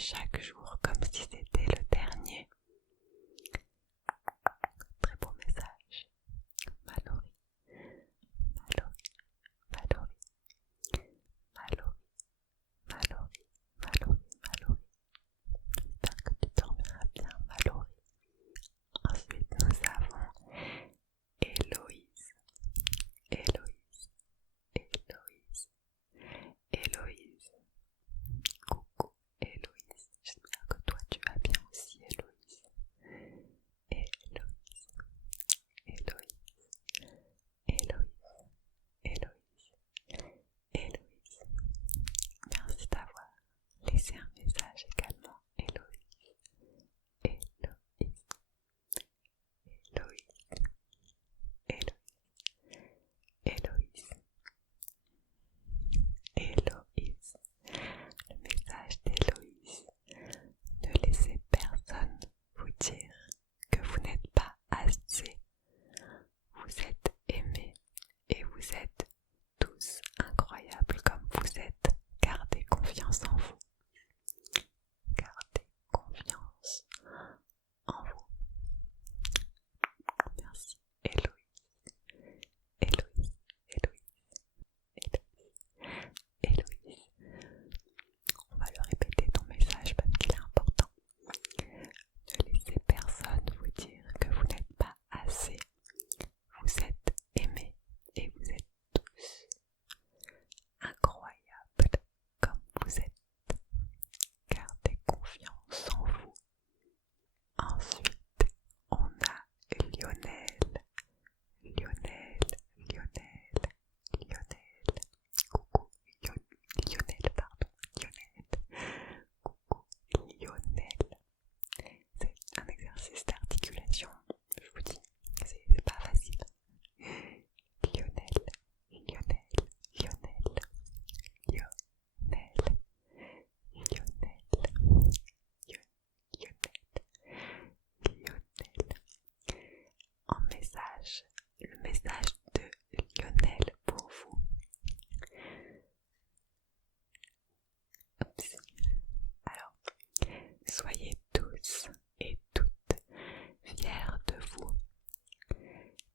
chaque jour comme si c'était le dernier. Très beau message. Mallory, Mallory, Mallory, Mallory, Mallory, Mallory, Mallory. J'espère que tu dormiras bien, Mallory. Ensuite, nous avons Héloïse, Héloïse, Héloïse, Héloïse. Coucou Héloïse, j'espère que toi tu vas bien aussi, Héloïse. Héloïse, Héloïse, Héloïse, Héloïse, Héloïse. Merci d'avoir laissé un message également, Héloïse, Héloïse, Héloïse, Héloïse, Héloïse, Héloïse. Le message d'Héloïse: ne laissez personne vous dire que vous n'êtes pas assez. Vous êtes aimés et vous êtes tous incroyables comme vous êtes. Gardez confiance en vous. Gardez confiance en vous. Merci Héloïse, Héloïse, Héloïse, Héloïse, Héloïse. On va le répéter ton message parce qu'il est important. Ne laissez personne vous dire que vous n'êtes pas assez. Vous êtes aimés et vous êtes tous incroyables comme vous êtes. Gardez confiance en vous. Ensuite, on a Lionel, Lionel, Lionel, Lionel. Coucou Lionel, pardon, Lionel. Coucou Lionel. C'est un exercice d'articulation, je vous dis, c'est pas facile. Lionel, Lionel, Lionel, Lionel, Lionel, Lionel. En message, le message de Lionel pour vous. Oups. Alors, soyez tous et toutes fiers de vous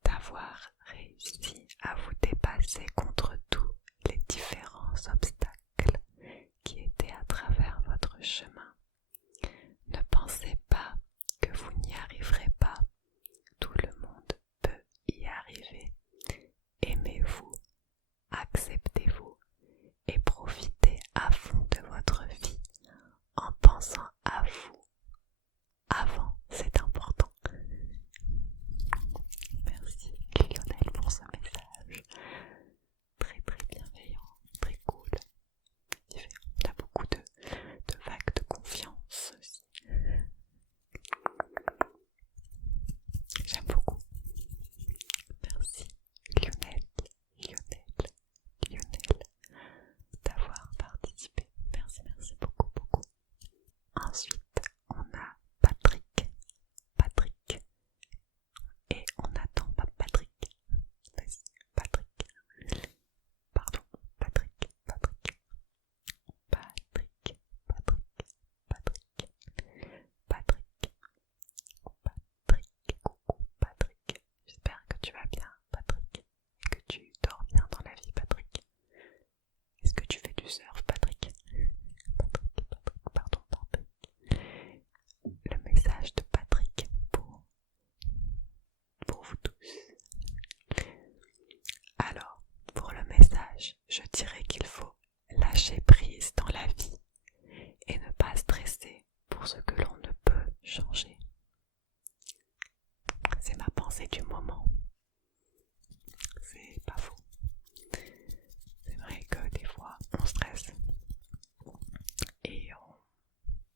d'avoir réussi à vous dépasser contre tous les différents obstacles qui étaient à travers votre chemin. Ne pensez pas que vous n'y arriverez pas. Tout le monde peut y arriver. Aimez-vous, acceptez-vous et profitez à fond de votre vie en pensant à vous. Avant, c'est important. Merci Lionel pour ce message. Très très bienveillant, très cool. Il a beaucoup de vagues de confiance aussi. J'aime beaucoup. Merci Lionel, Lionel, Lionel d'avoir participé. Merci, merci beaucoup, beaucoup. Ensuite, on a Patrick, Patrick. Et on attend pas Patrick. Vas-y, Patrick. Pardon, Patrick, Patrick. Patrick, Patrick, Patrick. Patrick. Patrick, coucou Patrick. J'espère que tu vas bien, Patrick. Et que tu dors bien dans la vie, Patrick. Est-ce que tu fais du surf, Patrick? Patrick, pardon, Patrick. Le message de Patrick pour vous tous. Alors, pour le message, je dirais qu'il faut lâcher prise dans la vie et ne pas stresser pour ce que l'on ne peut changer. C'est ma pensée du moment. C'est pas faux. C'est vrai que des fois, on stresse et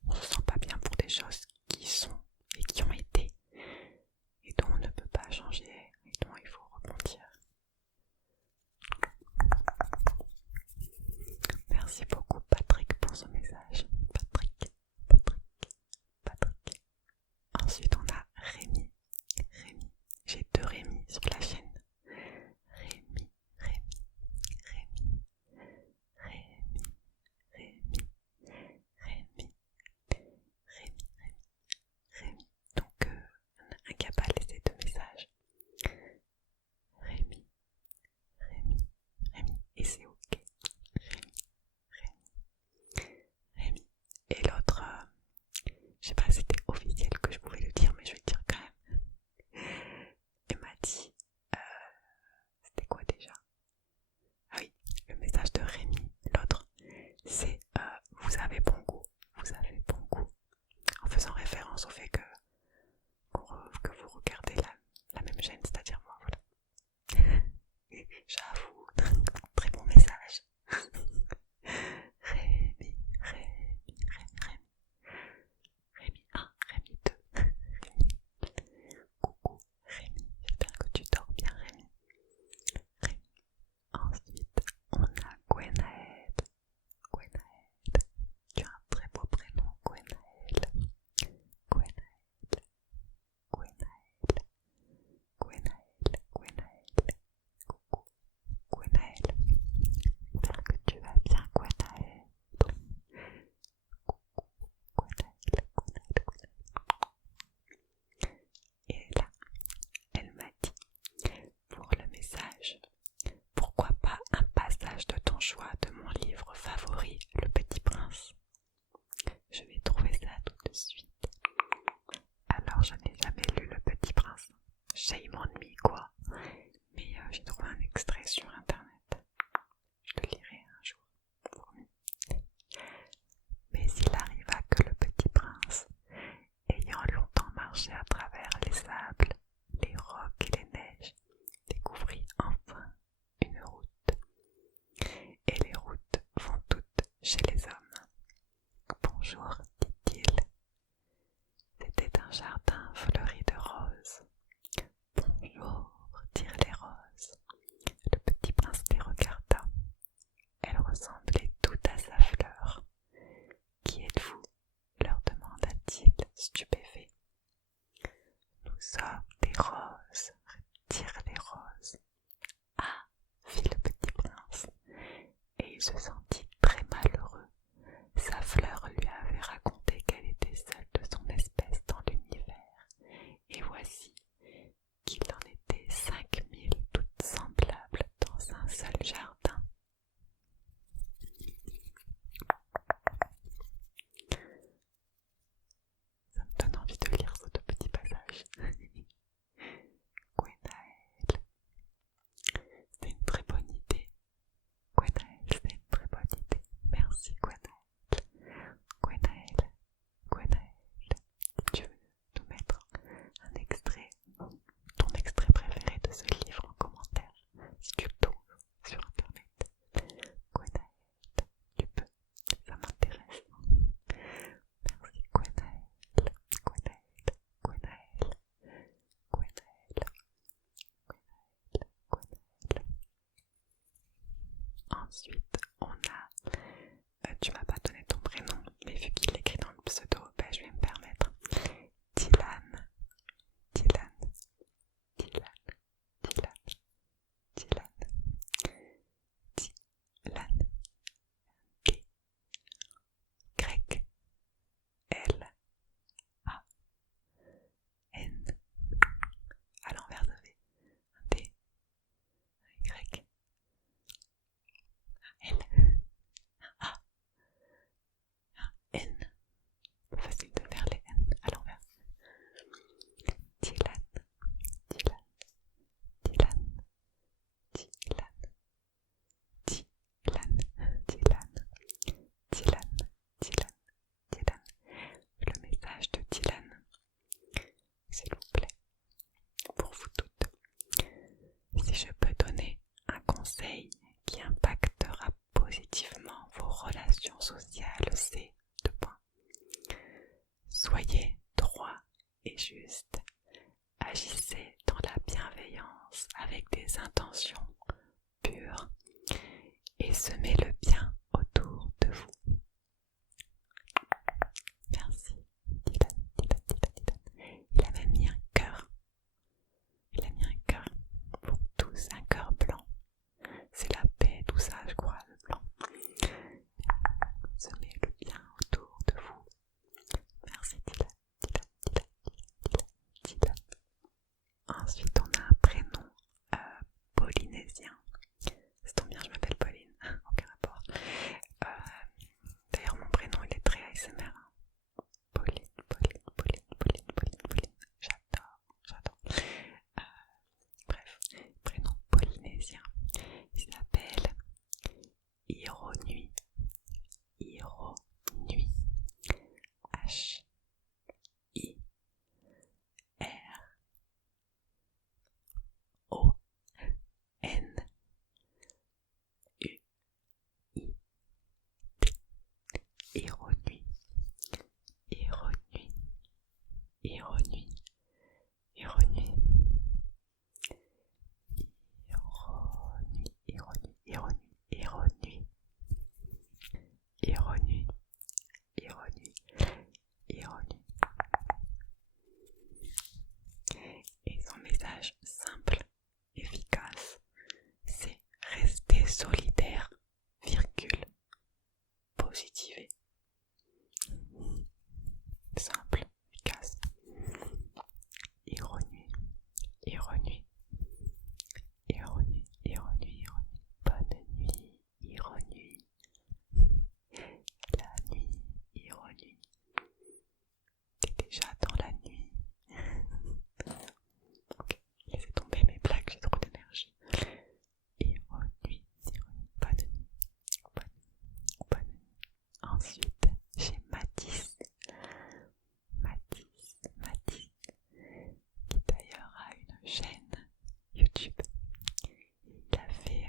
on se sent pas bien pour des choses qui sont et qui ont été et dont on ne peut pas changer et dont il faut rebondir. Merci beaucoup Patrick pour ce message. Patrick, Patrick, Patrick. Ensuite on a Rémi. Rémi. J'ai deux Rémi sur la chaîne. Rémi, Rémi, Rémi, Rémi, Rémi, Rémi, jaillement de nuit quoi. Mais j'ai trouvé un extrait sur internet. Je le lirai un jour, promis. Mais il arriva que le petit prince, ayant longtemps marché à travers les sables, les rocs et les neiges, découvrit enfin une route. Et les routes vont toutes chez les hommes. Bonjour, dit-il. C'était un jardin fleuri de roses. Bonjour, dirent les roses. Le petit prince les regarda. Elles ressemblaient toutes à sa fleur. Qui êtes-vous? Leur demanda-t-il, stupéfait. Nous sommes des roses, dirent les roses. Ah, fit le petit prince, et il se sentit très malheureux. Sa fleur lui avait raconté qu'elle était seule de son espèce dans l'univers, et voici qu'il en était 5000 toutes semblables dans un seul jardin. Ça me donne envie de lire ce petit passage. Gwenaël, c'était une très bonne idée. Gwenaël, c'était une très bonne idée. Merci Gwenaël. Gwenaël, Gwenaël, tu veux nous mettre un extrait, ton extrait préféré de ce livre en commentaire, si tu le trouves sur internet. Gwenaël, tu peux, ça m'intéresse. Merci Gwenaël, Gwenaël, Gwenaël, Gwenaël, Gwenaël. Ensuite, on a, tu m'as pas donné ton prénom, mais vu qu'il l'écrit dans le pseudo, je vais me permettre. Dylan, Dylan, Dylan, Dylan, Dylan, Dylan, D, grec, L, A, N, à l'envers de V, un D, un Y, un L, un A, un N, pas facile de faire les N à l'envers. Dylan, Dylan, Dylan, Dylan, Dylan, Dylan, Dylan, Dylan, Dylan. Le message de Dylan, s'il vous plaît, pour vous toutes. Si je peux donner un conseil qui impactera positivement vos relations sociales, c'est 2 points. Soyez droit et juste. Agissez dans la bienveillance avec des intentions pures et semez le bien autour de vous. Merci. Dylan, Dylan, Dylan, Dylan. Il a même mis un cœur. Il a mis un cœur pour tous, un cœur blanc. C'est la paix, tout ça, je crois, le blanc. Semez le bien autour de vous. Merci Dylan, Dylan, Dylan, Dylan, Dylan. Ensuite, on a un prénom polynésien. Ça tombe bien, je m'appelle Pauline, aucun rapport. D'ailleurs, mon prénom il est très ASMR. Pauline, Pauline, Pauline, Pauline, Pauline, Pauline. J'adore, j'adore. Bref, prénom polynésien. Il s'appelle Hironui. Hironui. H-I-R-O-N-U-I. chaîne YouTube. Il a fait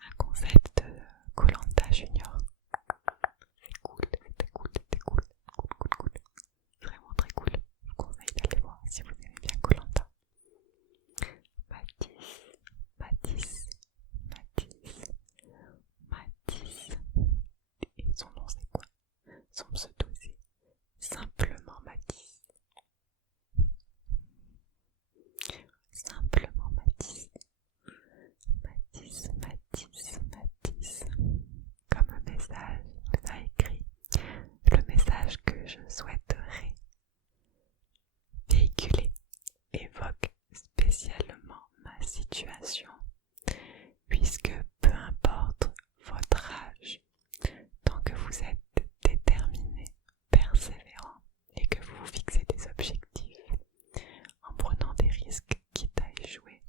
un concept koh Junior. C'est cool, c'était cool. Cool. Vraiment très cool. Je vous conseille d'aller voir si vous aimez bien koh Mathis. Et son nom c'est quoi? Son pseudo c'est simplement Mathis. Simplement Mathis. Comme le message nous a écrit, le message que je souhaiterais véhiculer évoque spécialement ma situation, puisque peu importe votre âge, tant que vous êtes déterminé, persévérant et que vous vous fixez des objectifs en prenant des risques quitte à échouer,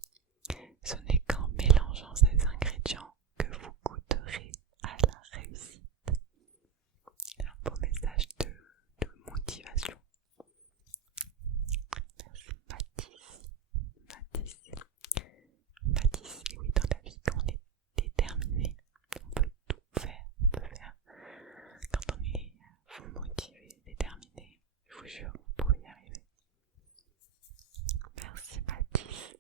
ce n'est qu'en mélangeant ces ingrédients que vous goûterez à la réussite. Un beau message de motivation. Merci Mathis, et oui, dans la vie, quand on est déterminé, on peut tout faire, Quand on est motivé, déterminé, je vous jure, vous pouvez y arriver. Merci Mathis.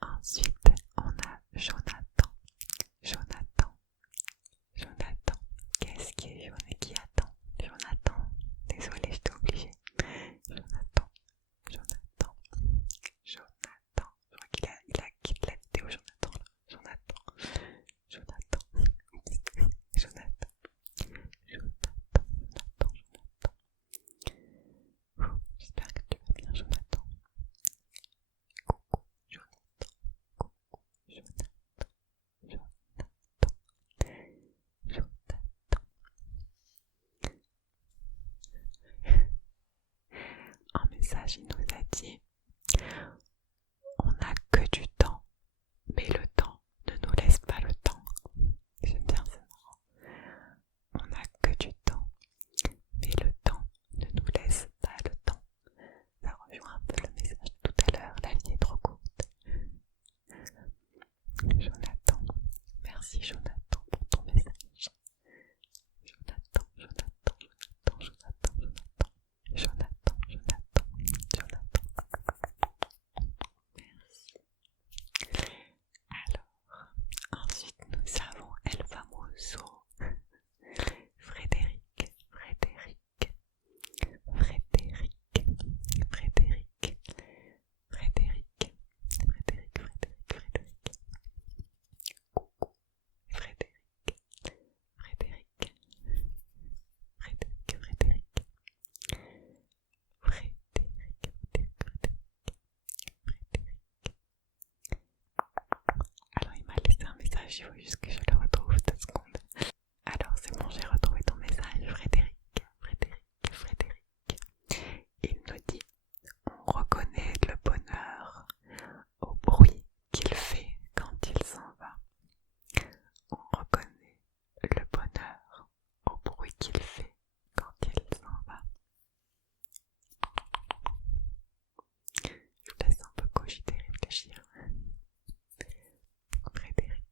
Ensuite, on a Jonathan. Qu'est-ce qui est jaune et qui attend? Jonathan, désolé, j'étais obligée. Jonathan. Je crois qu'il a quitté la vidéo, Jonathan. J'espère que tu vas bien, Jonathan. Coucou, Jonathan. En message, il nous a dit: on n'a que du temps, mais le temps ne nous laisse pas le temps. J'aime bien, c'est marrant. On n'a que du temps, mais le temps ne nous laisse pas le temps. Ça rejoint un peu le message de tout à l'heure, la vie est trop courte. Jonathan, merci Jonathan pour ton message. Jonathan. Merci. Alors, ensuite nous avons El Famoso, Frédéric. Coucou, Frédéric. Alors il m'a laissé un message, il faut juste que je le retrouve 2 secondes. Alors c'est bon, j'ai retrouvé ton message, Frédéric. Il nous dit: on reconnaît le bonheur au bruit qu'il fait quand il s'en va. On reconnaît le bonheur au bruit qu'il fait quand il s'en va. Je vous laisse un peu cogiter, réfléchir. Frédéric.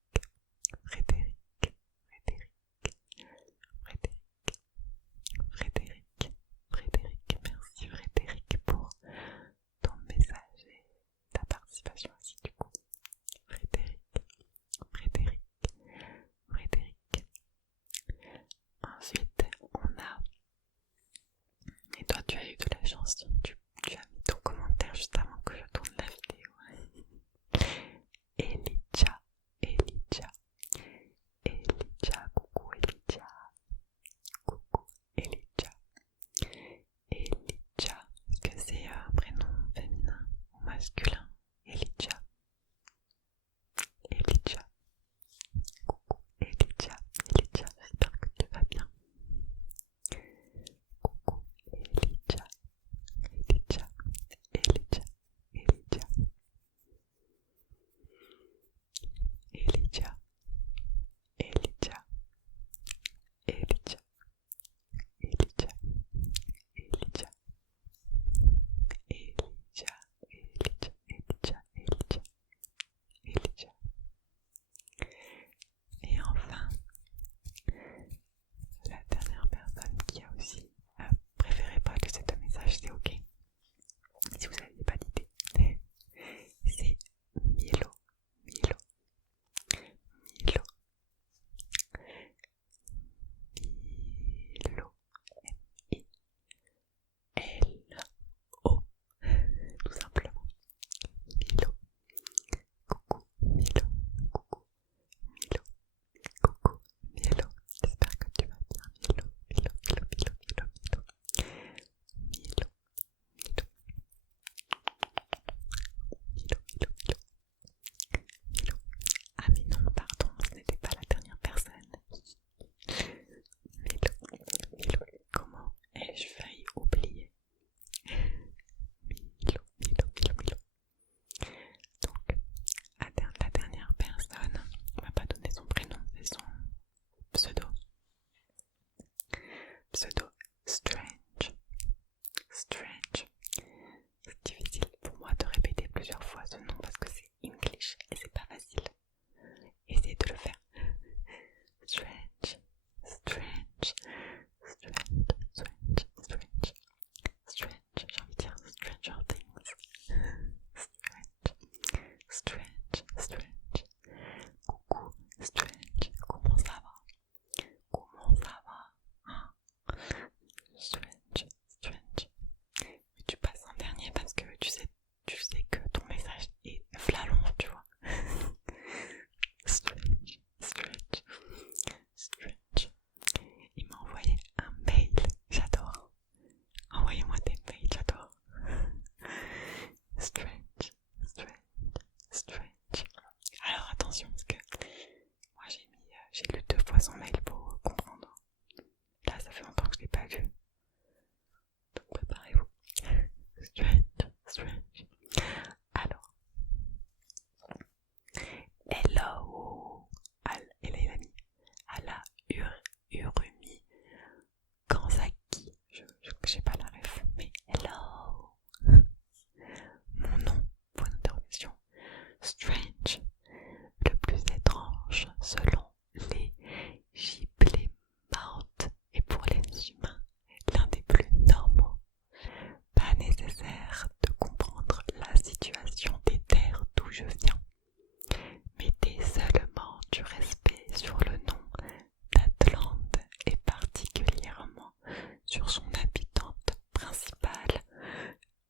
sur son habitante principale,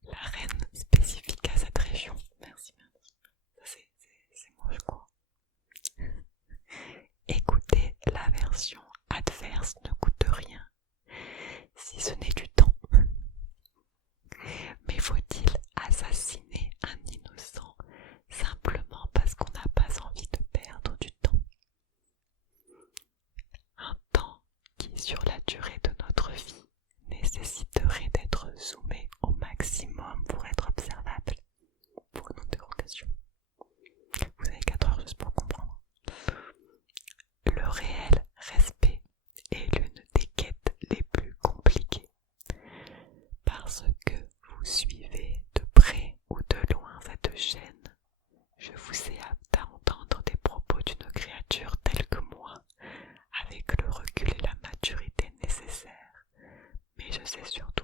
la reine spécifique à cette région. Merci. Ça, c'est moi, je crois. Écoutez, la version adverse ne coûte rien, si ce n'est du temps. Mais faut-il assassiner un innocent simplement parce qu'on n'a pas envie de perdre du temps? Un temps qui, sur la durée de notre vie, nécessiterait d'être zoomé au maximum pour être observable. Pour une interrogation. Vous avez 4 heures juste pour comprendre. Le réel respect est l'une des quêtes les plus compliquées. Parce que vous suivez de près ou de loin cette chaîne, je vous ai apte à entendre des propos d'une créature telle que moi, avec le recul et la maturité nécessaires. Mais je sais surtout